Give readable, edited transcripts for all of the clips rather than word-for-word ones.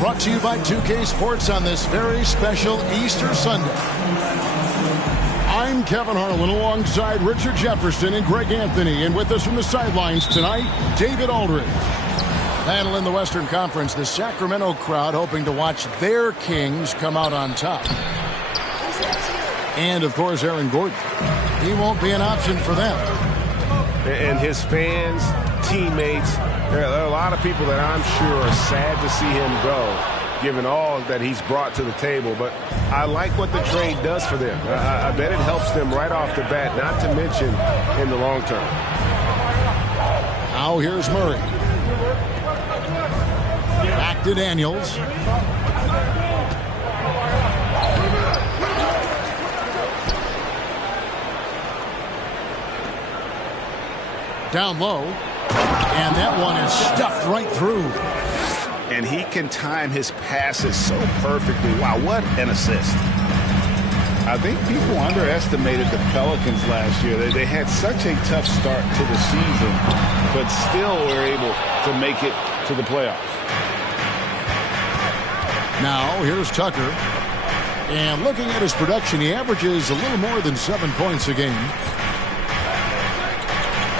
Brought to you by 2K Sports on this very special Easter Sunday. I'm Kevin Harlan alongside Richard Jefferson and Greg Anthony. And with us from the sidelines tonight, David Aldridge. Battle in the Western Conference, the Sacramento crowd hoping to watch their Kings come out on top. And, of course, Aaron Gordon. He won't be an option for them. And his fans, teammates, there are a lot of people that I'm sure are sad to see him go, given all that he's brought to the table. But I like what the trade does for them. I bet it helps them right off the bat, not to mention in the long term. Now here's Murray. Back to Daniels. Down low. And that one is stuffed right through. And he can time his passes so perfectly. Wow, what an assist. I think people underestimated the Pelicans last year. They had such a tough start to the season, but still were able to make it to the playoffs. Now, here's Tucker. And looking at his production, he averages a little more than 7 points a game.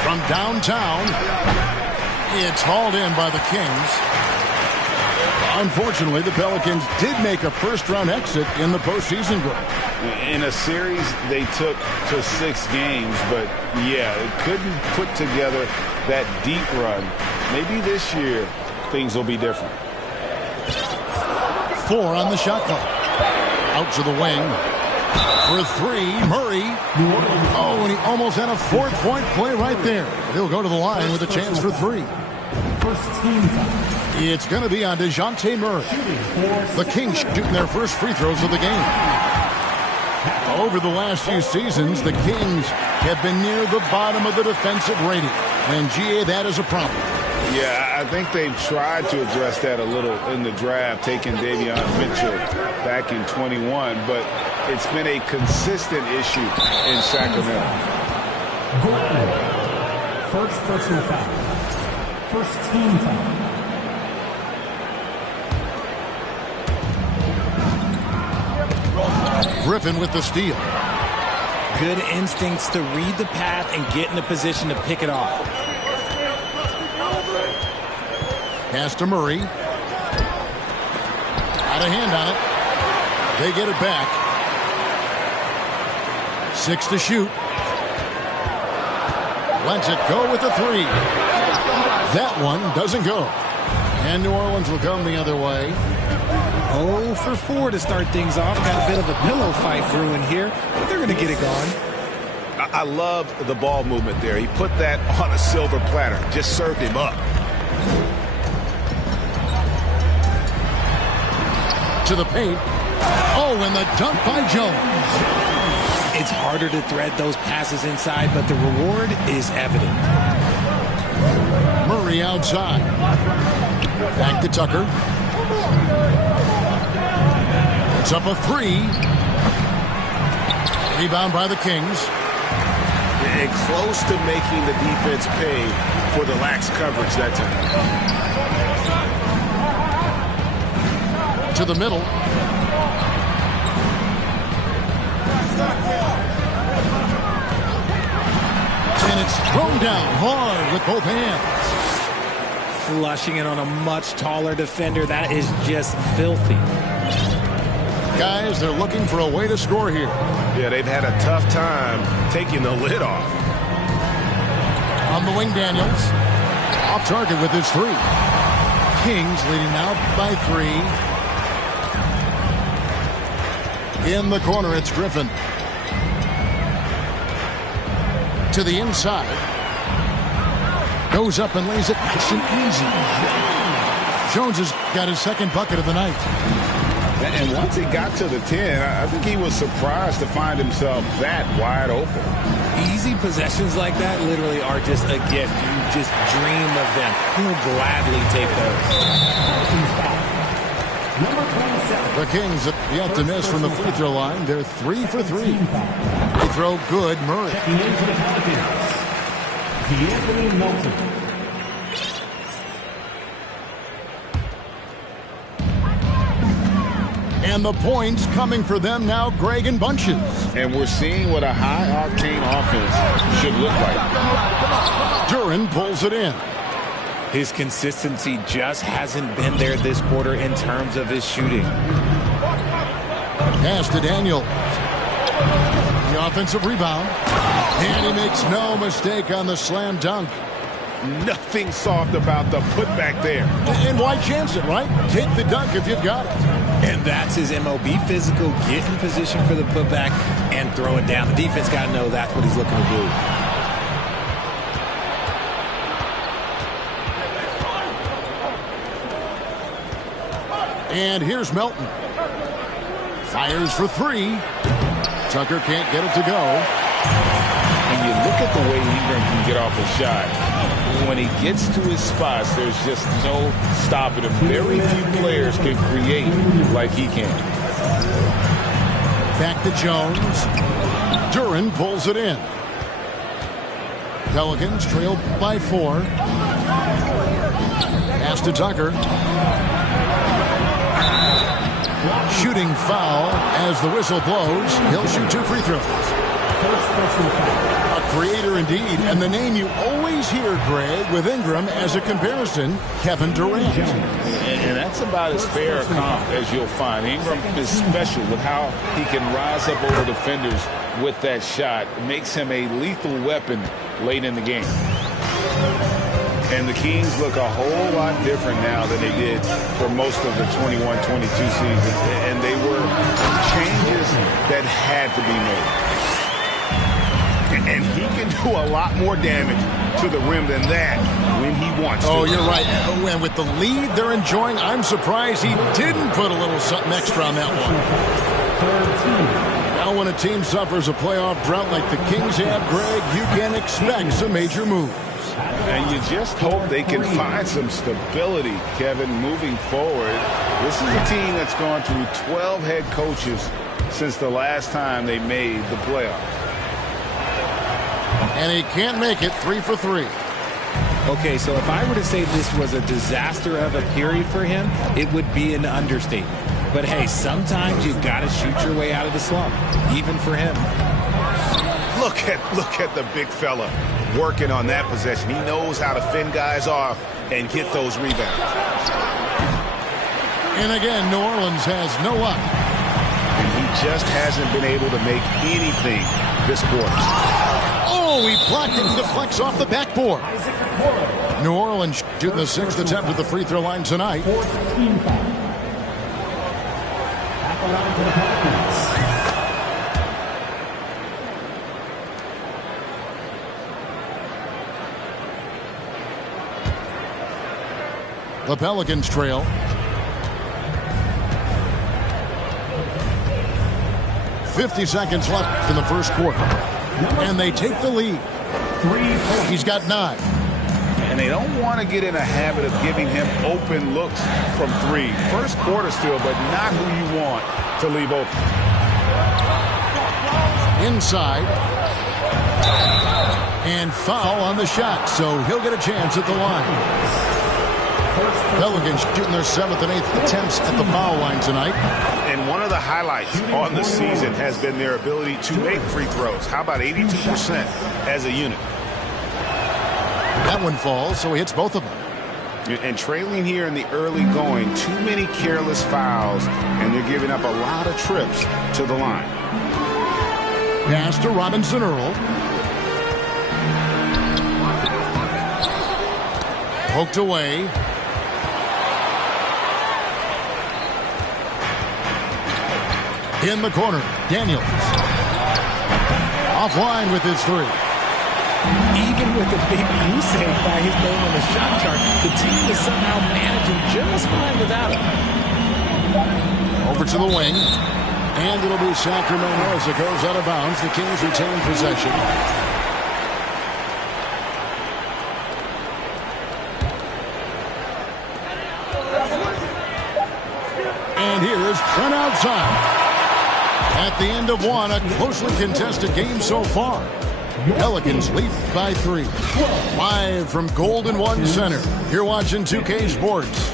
From downtown, it's hauled in by the Kings. Unfortunately, the Pelicans did make a first-round exit in the postseason group. In a series they took to 6 games, but yeah, it couldn't put together that deep run. Maybe this year things will be different. 4 on the shot clock. Out to the wing. For 3, Murray. Oh, and he almost had a 4th-point play right there. He'll go to the line with a chance for 3. It's going to be on DeJounte Murray. The Kings shooting their first free throws of the game. Over the last few seasons, the Kings have been near the bottom of the defensive rating. And, GA, that is a problem. Yeah, I think they've tried to address that a little in the draft, taking Davion Mitchell back in 21, but it's been a consistent issue in Sacramento. First personal foul. First team foul. Griffin with the steal. Good instincts to read the path and get in a position to pick it off. Pass to Murray. Got a hand on it. They get it back. 6 to shoot. Lets it go with the 3. That one doesn't go. And New Orleans will come the other way. 0 for 4 to start things off. Got a bit of a pillow fight brewing here, but they're going to get it going. I love the ball movement there. He put that on a silver platter. Just served him up. To the paint. Oh, and the dunk by Jones. It's harder to thread those passes inside, but the reward is evident. Murray outside. Back to Tucker. It's up a 3. Rebound by the Kings. And close to making the defense pay for the lax coverage that time. To the middle. And it's thrown down hard with both hands. Flushing it on a much taller defender. That is just filthy. Guys, they're looking for a way to score here. Yeah, they've had a tough time taking the lid off. On the wing, Daniels. Off target with his 3. Kings leading now by 3. In the corner, it's Griffin. To the inside. Goes up and lays it nice and easy. Jones has got his second bucket of the night. And once he got to the 10, I think he was surprised to find himself that wide open. Easy possessions like that literally are just a gift. You just dream of them. He'll gladly take those. Number 27. The Kings have yet to miss from the free throw line. They're 3 for 3. Free throw good, Murray. Checking into the Pelicans, D'Anthony Melton. And the points coming for them now, Greg and Bunches. And we're seeing what a high-octane offense should look like. Duren pulls it in. His consistency just hasn't been there this quarter in terms of his shooting. Pass to Daniel. The offensive rebound. And he makes no mistake on the slam dunk. Nothing soft about the putback there. And why chance it, right? Take the dunk if you've got it. And that's his MO. Be physical, get in position for the putback, and throw it down. The defense got to know that's what he's looking to do. And here's Melton. Fires for 3. Tucker can't get it to go. And you look at the way Ingram can get off a shot. When he gets to his spots, there's just no stopping him. Very few players can create like he can. Back to Jones. Duren pulls it in. Pelicans trail by 4. Pass to Tucker. Shooting foul as the whistle blows. He'll shoot 2 free throws. First personal foul. A creator indeed, and the name you always hear, Greg, with Ingram as a comparison, Kevin Durant. And that's about as fair a comp as you'll find. Ingram is special with how he can rise up over defenders with that shot. It makes him a lethal weapon late in the game. And the Kings look a whole lot different now than they did for most of the 21-22 season. And they were changes that had to be made. And he can do a lot more damage to the rim than that when he wants to. Oh, you're right. And with the lead they're enjoying, I'm surprised he didn't put a little something extra on that one. Now when a team suffers a playoff drought like the Kings have, Greg, you can expect some major moves. And you just hope they can find some stability, Kevin, moving forward. This is a team that's gone through 12 head coaches since the last time they made the playoffs. And he can't make it. 3 for 3. Okay, so if I were to say this was a disaster of a period for him, it would be an understatement. But hey, sometimes you got to shoot your way out of the slump, even for him. Look at the big fella working on that possession. He knows how to fend guys off and get those rebounds. And again, New Orleans has no luck. And he just hasn't been able to make anything this quarter. Oh, he blocked it, deflects off the backboard. New Orleans shooting the 6th attempt at the free throw line tonight. 14 foul. Back around to the Pelicans. The Pelicans trail. .50 seconds left in the first quarter. And they take the lead. He's got 9. And they don't want to get in a habit of giving him open looks from 3. First quarter still, but not who you want to leave open. Inside. And foul on the shot, so he'll get a chance at the line. Pelicans shooting their 7th and 8th attempts at the foul line tonight. And one of the highlights on the season has been their ability to make free throws. How about 82% as a unit? That one falls, so he hits both of them. And trailing here in the early going, too many careless fouls, and they're giving up a lot of trips to the line. Pass to Robinson Earl. Poked away. In the corner, Daniels. Offline with his three. Even with a big goose egg by his name on the shot chart, the team is somehow managing just fine without him. Over to the wing. And it'll be Sacramento as it goes out of bounds. The Kings retain possession. And here is Trent outside. At the end of one, a closely contested game so far. Pelicans lead by 3. Live from Golden One Center. You're watching 2K Sports.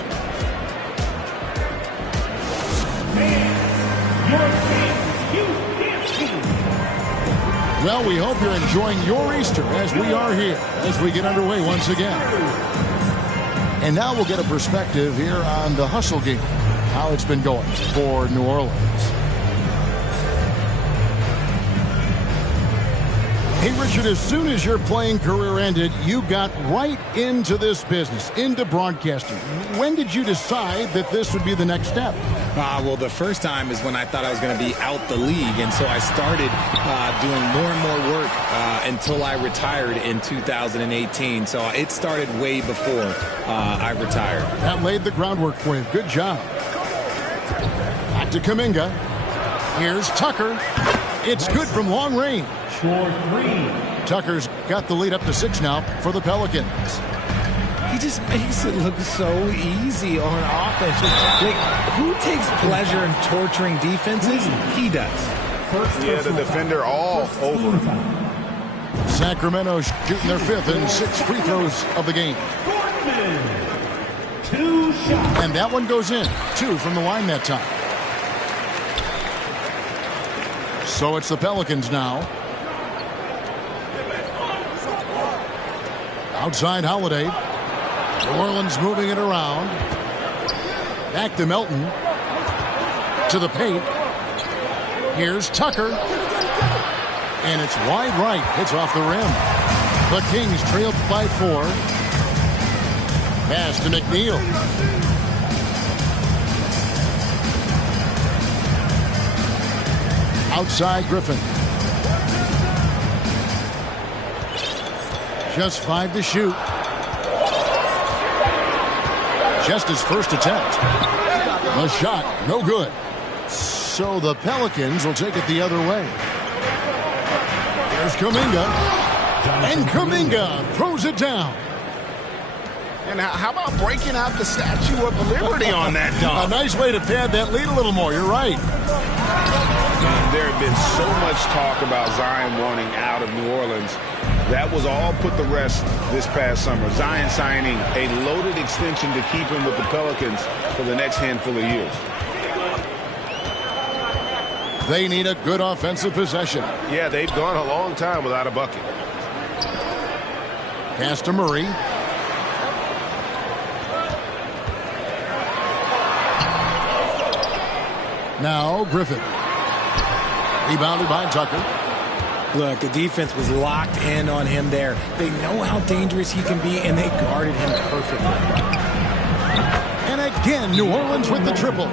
Well, we hope you're enjoying your Easter as we are here as we get underway once again. And now we'll get a perspective here on the hustle game, how it's been going for New Orleans. Hey, Richard, as soon as your playing career ended, you got right into this business, into broadcasting. When did you decide that this would be the next step? Well, the first time is when I thought I was going to be out the league, and so I started doing more and more work until I retired in 2018. So it started way before I retired. That laid the groundwork for you. Good job. Back to Kuminga. Here's Tucker. It's good from long range. Tucker's got the lead up to 6 now for the Pelicans. He just makes it look so easy on offense. Like, who takes pleasure in torturing defenses? He does. Yeah, the defender all over him. Sacramento shooting their 5th and 6th free throws of the game. And that one goes in. 2 from the line that time. So it's the Pelicans now. Outside Holiday. New Orleans moving it around. Back to Melton. To the paint. Here's Tucker. And it's wide right. Hits off the rim. The Kings trailed by 4. Pass to McNeil. Outside Griffin. Just 5 to shoot. Just his first attempt. The shot, no good. So the Pelicans will take it the other way. There's Kuminga. And Kuminga throws it down. And how about breaking out the Statue of Liberty on that dunk? A nice way to pad that lead a little more. You're right. And there had been so much talk about Zion wanting out of New Orleans. That was all put to rest this past summer. Zion signing a loaded extension to keep him with the Pelicans for the next handful of years. They need a good offensive possession. Yeah, they've gone a long time without a bucket. Pass to Murray. Now Griffin. Rebounded by Tucker. Look, the defense was locked in on him there. They know how dangerous he can be, and they guarded him perfectly. And again, New Orleans with the triple.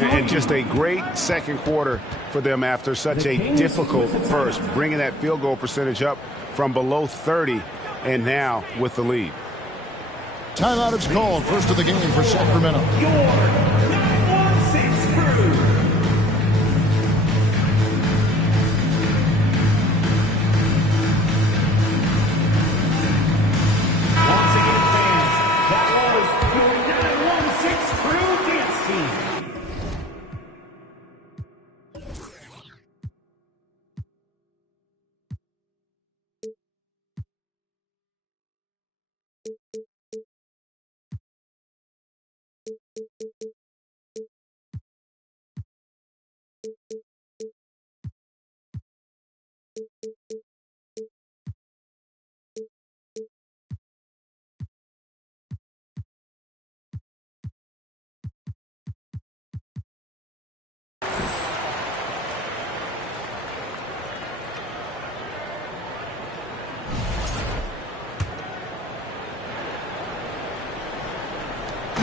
And just a great second quarter for them after such a difficult first, bringing that field goal percentage up from below 30 and now with the lead. Timeout is called. First of the game for Sacramento.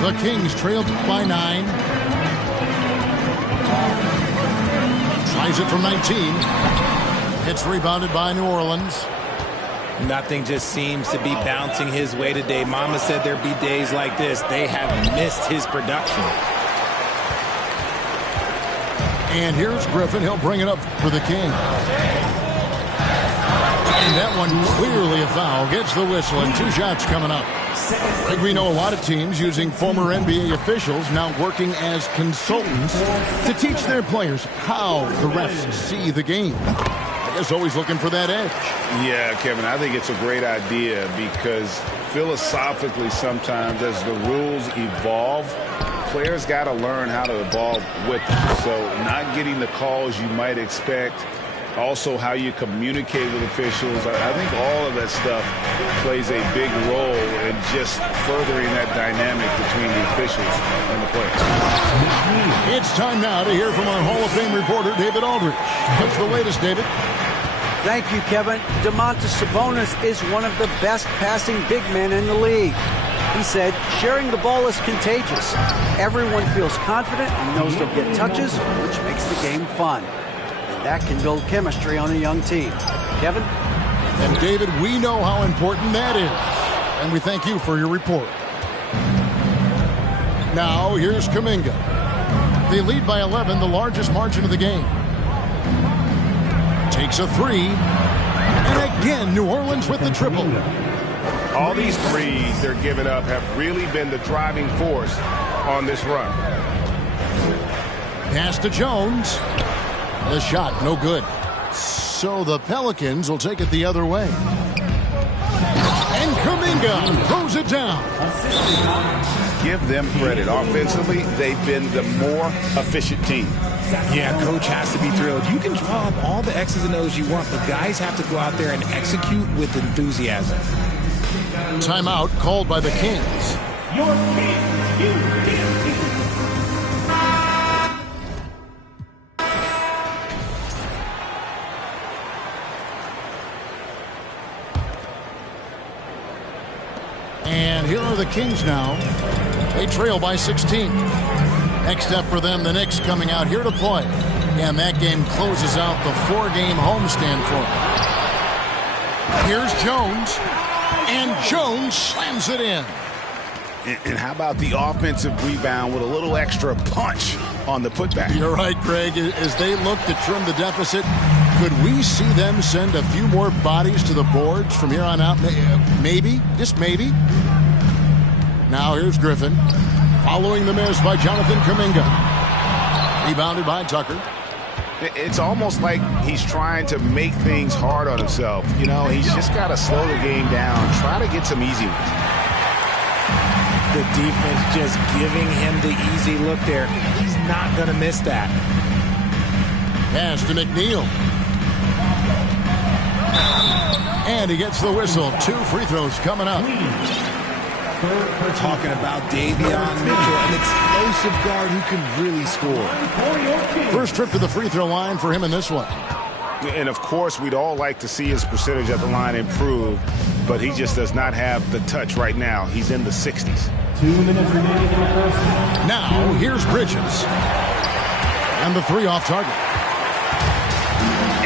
The Kings trailed by 9. Tries it from 19. It's rebounded by New Orleans. Nothing just seems to be bouncing his way today. Mama said there'd be days like this. They have missed his production. And here's Griffin. He'll bring it up for the Kings. And that one clearly a foul. Gets the whistle, and 2 shots coming up. Greg, we know a lot of teams using former NBA officials now working as consultants to teach their players how the refs see the game. I guess always looking for that edge. Yeah, Kevin, I think it's a great idea because philosophically sometimes as the rules evolve, players got to learn how to evolve with them. So not getting the calls you might expect, also how you communicate with officials. I think all of that stuff plays a big role in just furthering that dynamic between the officials and the players. It's time now to hear from our Hall of Fame reporter, David Aldridge. What's the latest, David? Thank you, Kevin. Domantas Sabonis is one of the best passing big men in the league. He said, sharing the ball is contagious. Everyone feels confident and knows they'll get touches, which makes the game fun. And that can build chemistry on a young team. Kevin? And David, we know how important that is. And we thank you for your report. Now, here's Kuminga. They lead by 11, the largest margin of the game. Takes a 3. And again, New Orleans with the triple. All these threes they're giving up have really been the driving force on this run. Pass to Jones. The shot, no good. So the Pelicans will take it the other way. And Kuminga throws it down. Give them credit. Offensively, they've been the more efficient team. Yeah, coach has to be thrilled. You can draw up all the X's and O's you want, but guys have to go out there and execute with enthusiasm. Timeout called by the Kings. Your King, And here are the Kings now. They trail by 16. Next up for them, the Knicks coming out here to play. And that game closes out the 4-game homestand for them. Here's Jones. And Jones slams it in. And how about the offensive rebound with a little extra punch on the putback? You're right, Greg. As they look to trim the deficit, could we see them send a few more bodies to the boards from here on out? Maybe, just maybe. Now here's Griffin. Following the miss by Jonathan Kuminga. Rebounded by Tucker. It's almost like he's trying to make things hard on himself. You know, he's just got to slow the game down, try to get some easy ones. The defense just giving him the easy look there. He's not going to miss that. Pass to McNeil. And he gets the whistle. 2 free throws coming up. We're talking about Davion Mitchell, an explosive guard who can really score. First trip to the free throw line for him in this one. And, of course, we'd all like to see his percentage at the line improve, but he just does not have the touch right now. He's in the 60s. 2 minutes remaining in the first. Now, here's Bridges. And the 3 off target.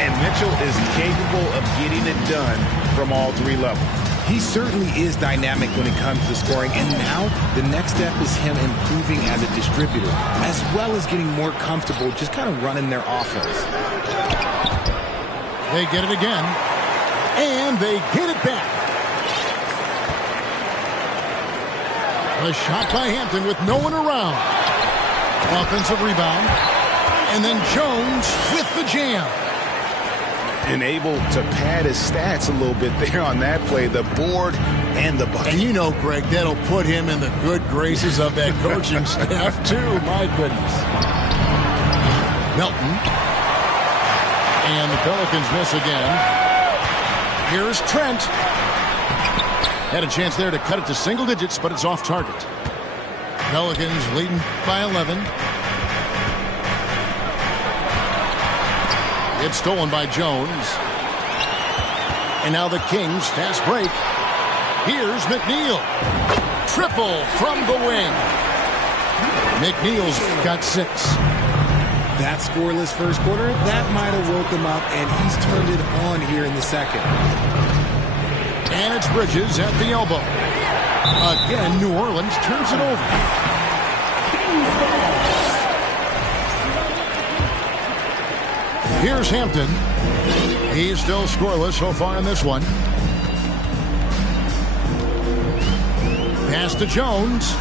And Mitchell is capable of getting it done from all 3 levels. He certainly is dynamic when it comes to scoring, and now the next step is him improving as a distributor, as well as getting more comfortable just kind of running their offense. They get it again, and they get it back. A shot by Hampton with no one around. Offensive rebound, and then Jones with the jam. And able to pad his stats a little bit there on that play, the board and the bucket. And you know, Greg, that'll put him in the good graces of that coaching staff, too. My goodness. Melton. And the Pelicans miss again. Here's Trent. Had a chance there to cut it to single digits, but it's off target. Pelicans leading by 11. It's stolen by Jones. And now the Kings fast break. Here's McNeil. Triple from the wing. McNeil's got 6. that scoreless first quarter, that might have woke him up, and he's turned it on here in the second. And it's Bridges at the elbow. Again, New Orleans turns it over. Here's Hampton. He's still scoreless so far in this one. Pass to Jones.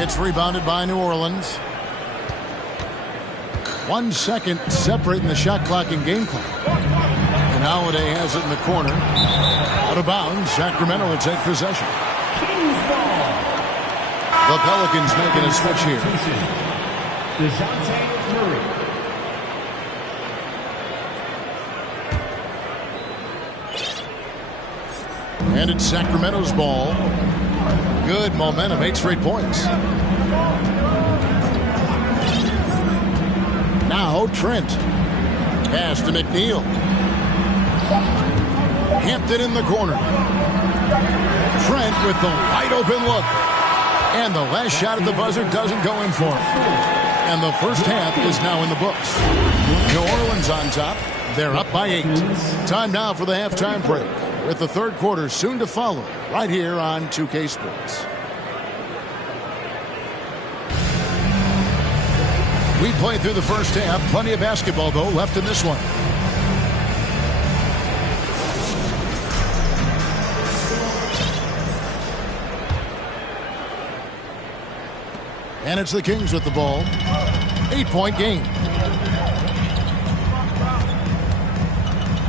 It's rebounded by New Orleans. 1 second separating the shot clock and game clock. And Holiday has it in the corner. Out of bounds. Sacramento will take possession. The Pelicans making a switch here. DeJounte Murray. And it's Sacramento's ball. Good momentum, 8 straight points. Now Trent. Pass to McNeil. Hampton in the corner. Trent with the wide open look. And the last shot at the buzzer doesn't go in for him. And the first half is now in the books. New Orleans on top. They're up by 8. Time now for the halftime break, with the third quarter soon to follow, right here on 2K Sports. We played through the first half. Plenty of basketball, though, left in this one. And it's the Kings with the ball. 8-point game.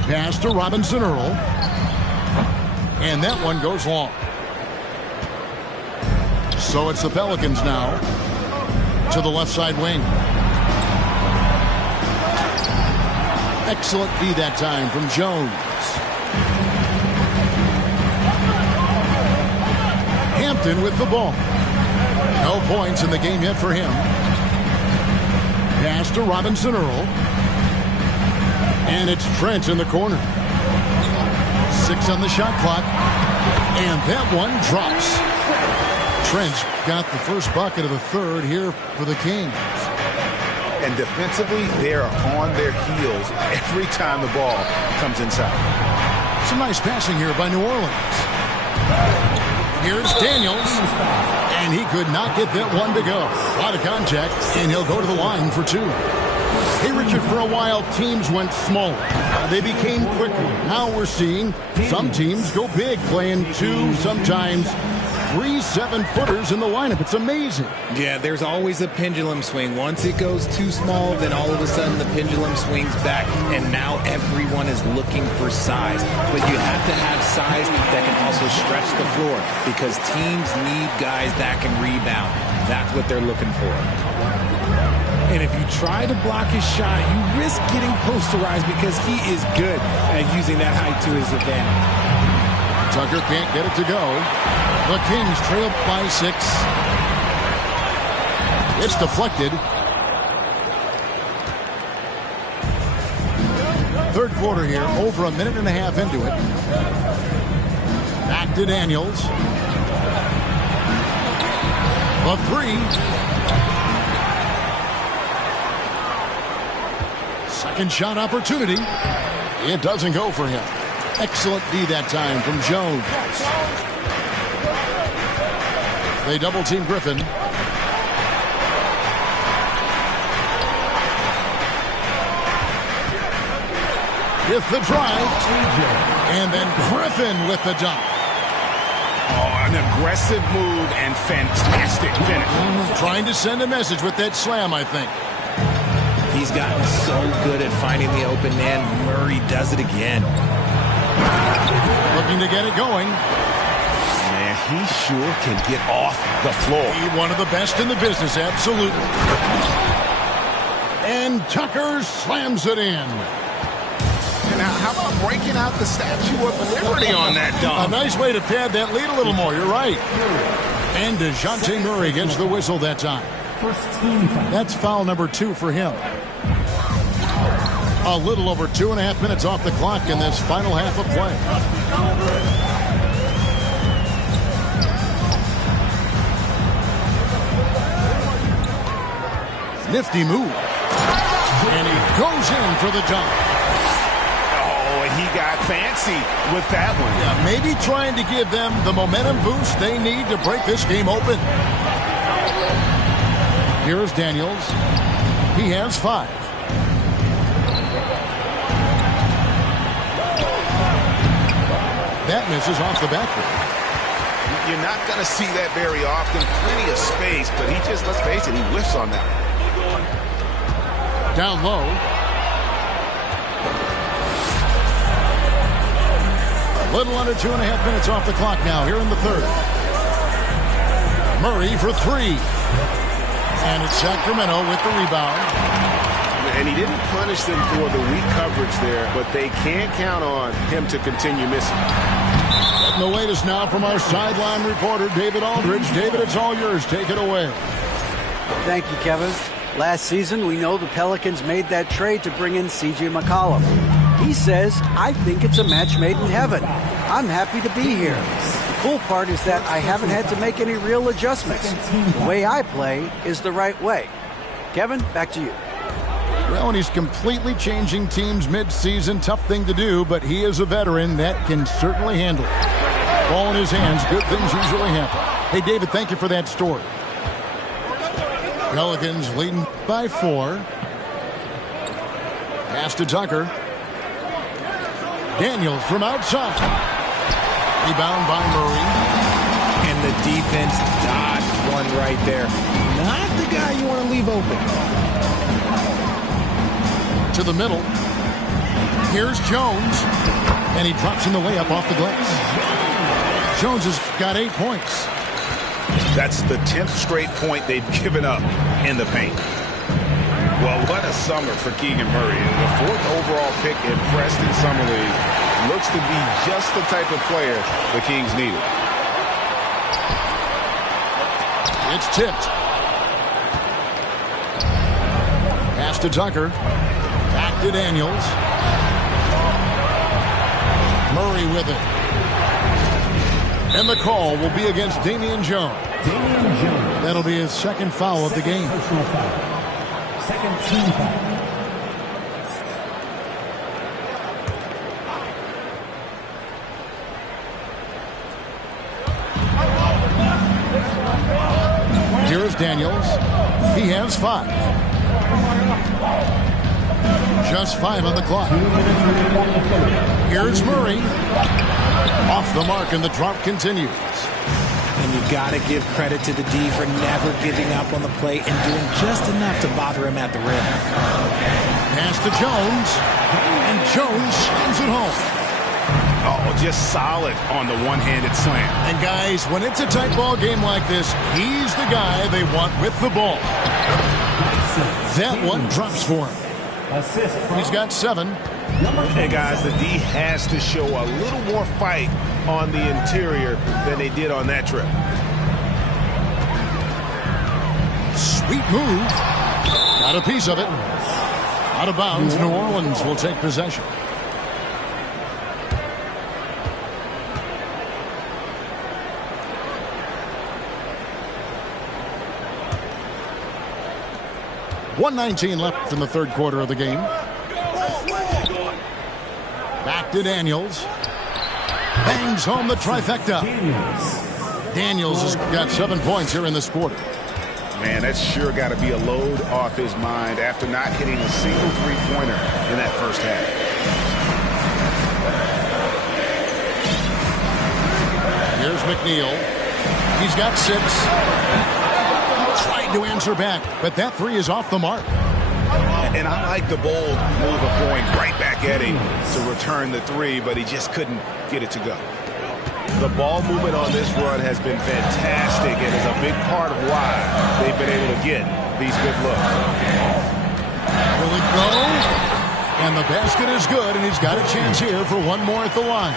Pass to Robinson Earl. And that one goes long. So it's the Pelicans now to the left side wing. Excellent D that time from Jones. Hampton with the ball. No points in the game yet for him. Pass to Robinson Earl. And it's Trent in the corner. 6 on the shot clock. And that one drops. Trent got the first bucket of the third here for the Kings. And defensively, they are on their heels every time the ball comes inside. Some nice passing here by New Orleans. Here's Daniels. And he could not get that one to go. A lot of contact, and he'll go to the line for 2. Hey, Richard, for a while, teams went smaller. They became quicker. Now we're seeing some teams go big, playing 2, sometimes 3 7-footers in the lineup. It's amazing. Yeah, there's always a pendulum swing. Once it goes too small, then all of a sudden the pendulum swings back, and now everyone is looking for size. But you have to have size that can also stretch the floor, because teams need guys that can rebound. That's what they're looking for. And if you try to block his shot, you risk getting posterized, because he is good at using that height to his advantage. Tucker can't get it to go. The Kings trail by 6. It's deflected. Third quarter here, over a minute and a half into it. Back to Daniels. The 3. Second shot opportunity. It doesn't go for him. Excellent D that time from Jones. They double team Griffin. With the drive. And then Griffin with the dunk. Oh, an aggressive move and fantastic finish. Trying to send a message with that slam, I think. He's gotten so good at finding the open man. Murray does it again. Looking to get it going. Man, he sure can get off the floor. He's one of the best in the business, absolutely. And Tucker slams it in. Now, how about breaking out the Statue of Liberty on that dunk? A nice way to pad that lead a little more, you're right. And DeJounte Murray gets the whistle that time. That's foul number 2 for him. A little over 2.5 minutes off the clock in this final half of play. Nifty move. And he goes in for the dunk. Oh, and he got fancy with that one. Yeah, maybe trying to give them the momentum boost they need to break this game open. Here's Daniels. He has 5. That misses off the backboard. You're not going to see that very often. Plenty of space, but he just, let's face it, he whiffs on that. Down low. A little under 2.5 minutes off the clock now here in the third. Murray for 3. And it's Sacramento with the rebound. And he didn't punish them for the weak coverage there, but they can't count on him to continue missing. The latest now from our sideline reporter, David Aldridge. David, it's all yours. Take it away. Thank you, Kevin. Last season, we know the Pelicans made that trade to bring in C.J. McCollum. He says, I think it's a match made in heaven. I'm happy to be here. The cool part is that I haven't had to make any real adjustments. The way I play is the right way. Kevin, back to you. Well, and he's completely changing teams mid-season. Tough thing to do, but he is a veteran that can certainly handle it. Ball in his hands, good things usually happen. Hey, David, thank you for that story. Pelicans leading by 4. Pass to Tucker. Daniels from outside. Rebound by Murray. And the defense dodged one right there. Not the guy you want to leave open. To the middle. Here's Jones. And he drops in the layup off the glass. Jones has got 8 points. That's the 10th straight point they've given up in the paint. Well, what a summer for Keegan Murray. The 4th overall pick in Preston Summer League. Looks to be just the type of player the Kings needed. It's tipped. Pass to Tucker. Back to Daniels. Murray with it. And the call will be against Damian Jones. That'll be his second foul of the game. Personal foul. Second team foul. Here's Daniels. He has 5. Just 5 on the clock. Here's Murray. Off the mark, and the drop continues. And you got to give credit to the D for never giving up on the play and doing just enough to bother him at the rim. Pass to Jones. And Jones slams it home. Oh, just solid on the one-handed slam. And guys, when it's a tight ball game like this, he's the guy they want with the ball. That one drops for him. He's got 7. Hey, guys, the D has to show a little more fight on the interior than they did on that trip. Sweet move. Got a piece of it. Out of bounds, New Orleans will take possession. .119 left in the third quarter of the game. Back to Daniels. Bangs home the trifecta. Daniels has got 7 points here in this quarter. Man, that's sure got to be a load off his mind after not hitting a single three-pointer in that first half. Here's McNeil. He's got 6. Trying to answer back, but that 3 is off the mark. And I like the bold move of going right back at him to return the 3, but he just couldn't get it to go. The ball movement on this run has been fantastic and is a big part of why they've been able to get these good looks. Will it go? And the basket is good, and he's got a chance here for one more at the line.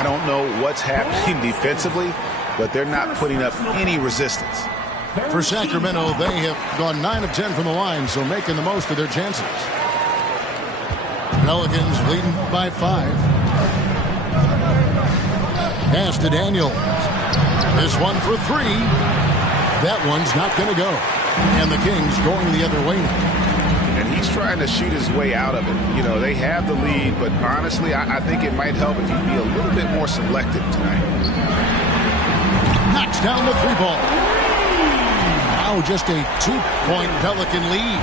I don't know what's happening defensively, but they're not putting up any resistance. For Sacramento, they have gone 9 of 10 from the line, so making the most of their chances. Pelicans leading by 5. Pass to Daniels. This one for 3. That one's not going to go. And the Kings going the other way now. And he's trying to shoot his way out of it. You know, they have the lead, but honestly, I think it might help if he'd be a little bit more selective tonight. Knocks down the 3-ball. Now just a 2-point Pelican lead.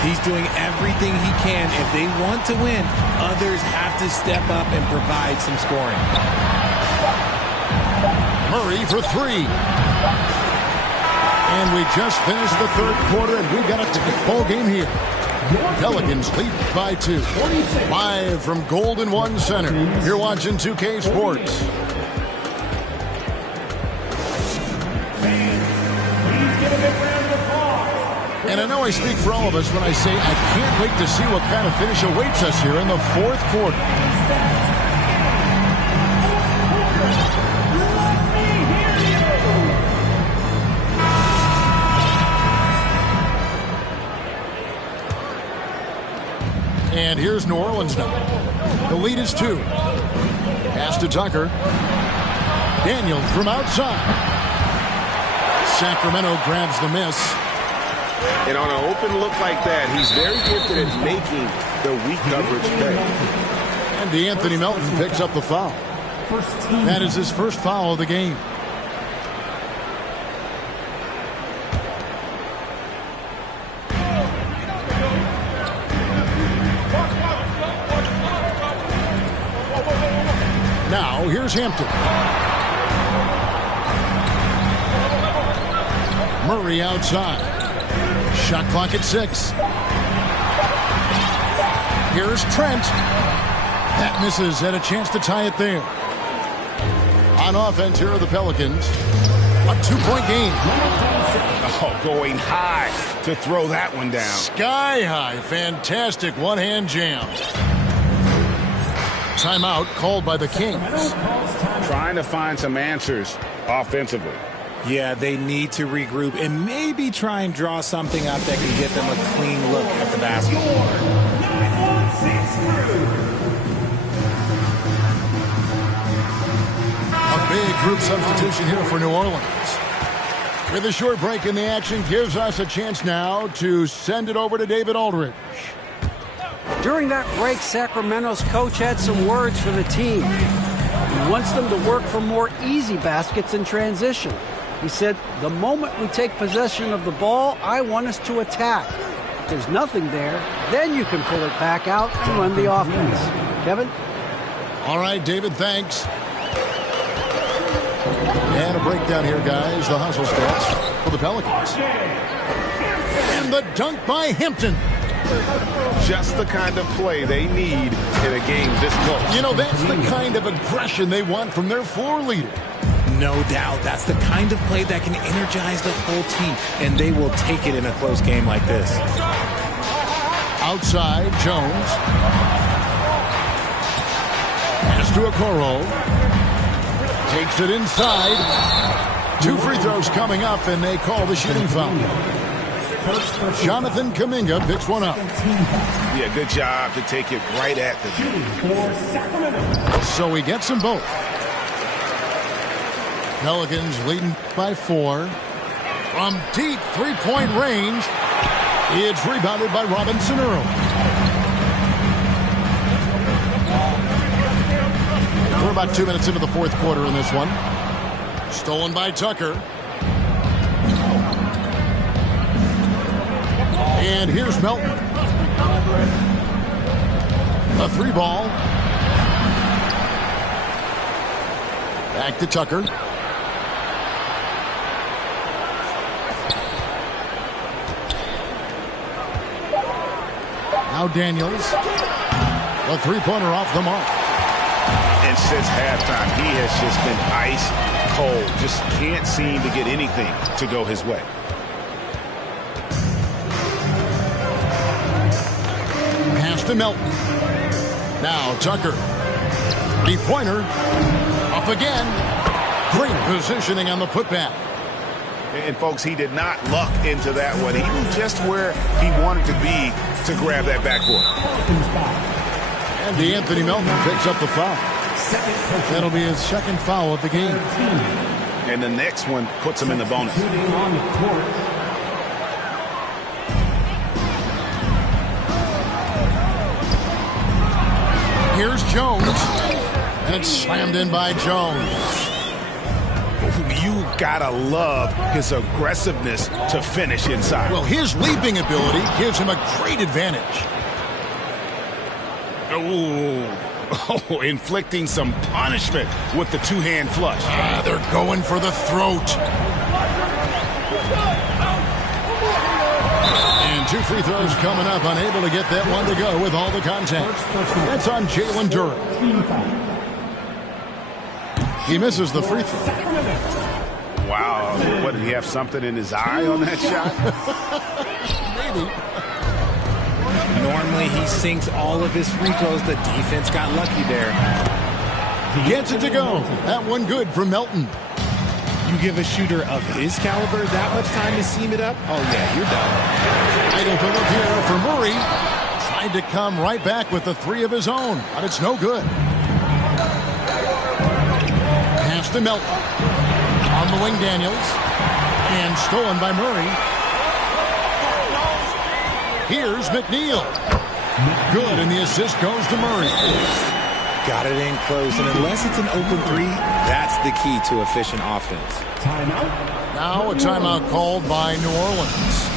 He's doing everything he can. If they want to win, others have to step up and provide some scoring. Murray for 3. And we just finished the third quarter, and we've got a ball game here. Pelicans lead by 2. Live from Golden One Center. You're watching 2K Sports. And I know I speak for all of us when I say I can't wait to see what kind of finish awaits us here in the fourth quarter. And here's New Orleans now. The lead is 2. Pass to Tucker. Daniels from outside. Sacramento grabs the miss. And on an open look like that, he's very gifted at making the weak coverage pay. And DeAnthony Melton picks up the foul. That is his first foul of the game. Now, here's Hampton. Murray outside. Shot clock at 6. Here's Trent. That misses. Had a chance to tie it there. On offense, here are the Pelicans. A 2-point game. Oh, going high to throw that one down. Sky high. Fantastic one-hand jam. Timeout called by the Kings. Trying to find some answers offensively. Yeah, they need to regroup and maybe try and draw something up that can get them a clean look at the basketball. A big group substitution here for New Orleans. With a short break in the action, gives us a chance now to send it over to David Aldridge. During that break, Sacramento's coach had some words for the team. He wants them to work for more easy baskets in transition. He said, the moment we take possession of the ball, I want us to attack. If there's nothing there, then you can pull it back out and run the offense. Kevin? All right, David, thanks. And a breakdown here, guys. The hustle stats for the Pelicans. And the dunk by Hampton. Just the kind of play they need in a game this close. You know, that's the kind of aggression they want from their floor leader. No doubt. That's the kind of play that can energize the whole team, and they will take it in a close game like this. Outside, Jones. Pass to Okoro. Takes it inside. 2 free throws coming up, and they call the shooting foul. Jonathan Kuminga picks one up. Yeah, good job to take it right at the net. So he gets them both. Pelicans leading by 4. From deep 3-point range, it's rebounded by Robinson Earl. We're about 2 minutes into the fourth quarter in this one. Stolen by Tucker. And here's Melton. A 3-ball. Back to Tucker. Now Daniels. A 3-pointer off the mark. And since halftime, he has just been ice cold. Just can't seem to get anything to go his way. Pass to Melton. Now Tucker. 3-pointer. Up again. Great positioning on the putback. And, folks, he did not luck into that one. He knew just where he wanted to be to grab that backboard. And DeAnthony Melton picks up the foul. That'll be his second foul of the game. And the next one puts him in the bonus. here's Jones. And it's slammed in by Jones. You gotta love his aggressiveness to finish inside. Well, his leaping ability gives him a great advantage. Oh, inflicting some punishment with the two-hand flush. They're going for the throat. And 2 free throws coming up, unable to get that one to go with all the contact. That's on Jalen Duren. He misses the free throw. Wow, what, did he have something in his eye on that shot? Maybe. Normally he sinks all of his free throws. The defense got lucky there. Gets it to go. That one good from Melton. You give a shooter of his caliber that much time to seam it up? Oh, yeah, you're done. Idle to look here for Murray. Tried to come right back with the 3 of his own, but it's no good. Pass to Melton. On the wing, Daniels. And stolen by Murray. Here's McNeil. Good, and the assist goes to Murray. Got it in close, and unless it's an open 3, that's the key to efficient offense. Timeout. Now a timeout called by New Orleans.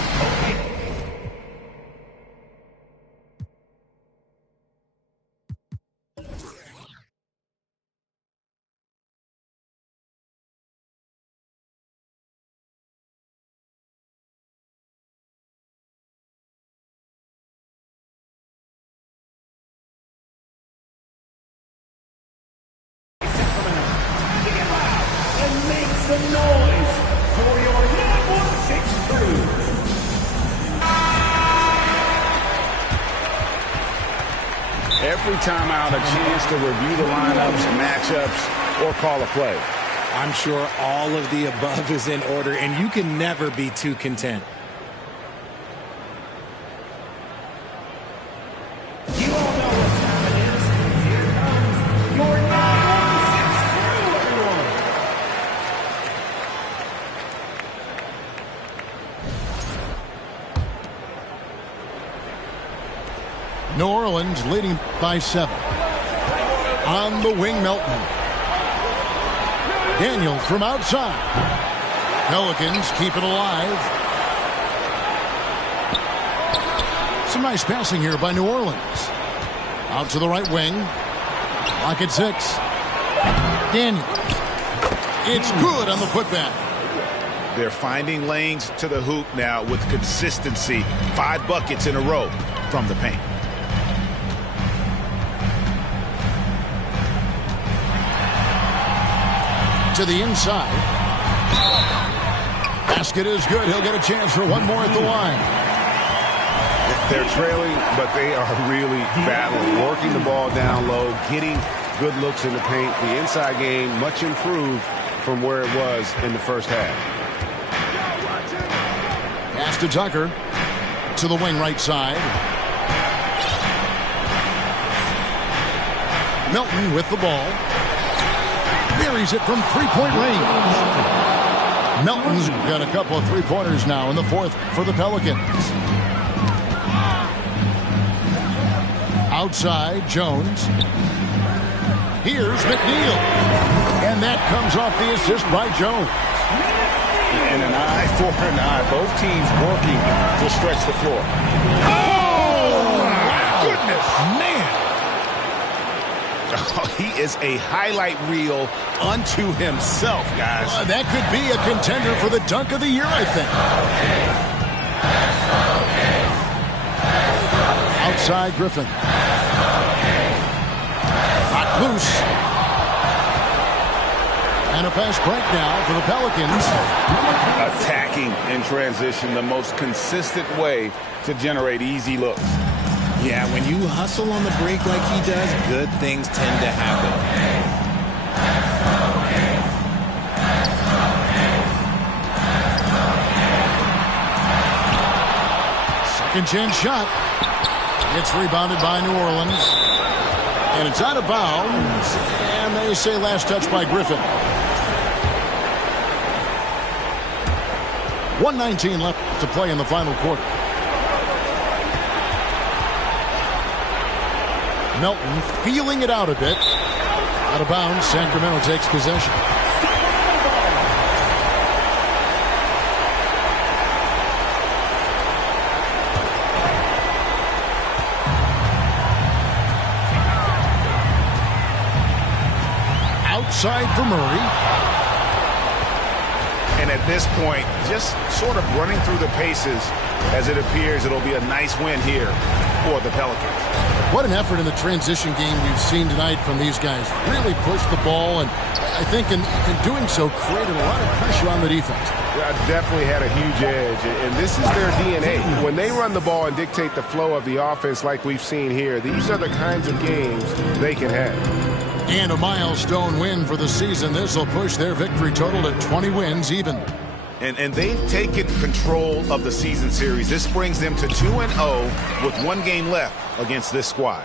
Some noise for your number 6 crew. Every time out, a chance to review the lineups, matchups, or call a play. I'm sure all of the above is in order, and you can never be too content. You all know what time it is. Here comes your number 6 crew, everyone. New Orleans leading by 7. On the wing, Melton. Daniels from outside. Pelicans keep it alive. Some nice passing here by New Orleans. Out to the right wing. Lock at 6. Daniels. It's good on the putback. They're finding lanes to the hoop now with consistency. 5 buckets in a row from the paint. To the inside. Basket is good. He'll get a chance for one more at the line. They're trailing, but they are really battling, working the ball down low, getting good looks in the paint. The inside game much improved from where it was in the first half. Pass to Tucker. To the wing right side. Melton with the ball. Buries it from three-point range. Melton's got a couple of three-pointers now in the 4th for the Pelicans. Outside, Jones. Here's McNeil. And that comes off the assist by Jones. And an eye for an eye. Both teams working to stretch the floor. Oh, my goodness. Man. Oh, he is a highlight reel unto himself, guys. That could be a contender for the dunk of the year, I think. Outside, Griffin. Hot loose. And a fast break now for the Pelicans. Attacking in transition, the most consistent way to generate easy looks. Yeah, when you hustle on the break like he does, good things tend to happen. Second chance shot. It's rebounded by New Orleans. And it's out of bounds. And they say last touch by Griffin. 1:19 left to play in the final quarter. Melton feeling it out a bit. Out of bounds, Sacramento takes possession. Outside for Murray. And at this point, just sort of running through the paces as it appears it'll be a nice win here for the Pelicans. What an effort in the transition game we've seen tonight from these guys. Really pushed the ball, and I think in doing so created a lot of pressure on the defense. Yeah, definitely had a huge edge, and this is their DNA. When they run the ball and dictate the flow of the offense like we've seen here, these are the kinds of games they can have. And a milestone win for the season. This will push their victory total to 20 wins even. And they've taken control of the season series. This brings them to 2-0 with one game left against this squad.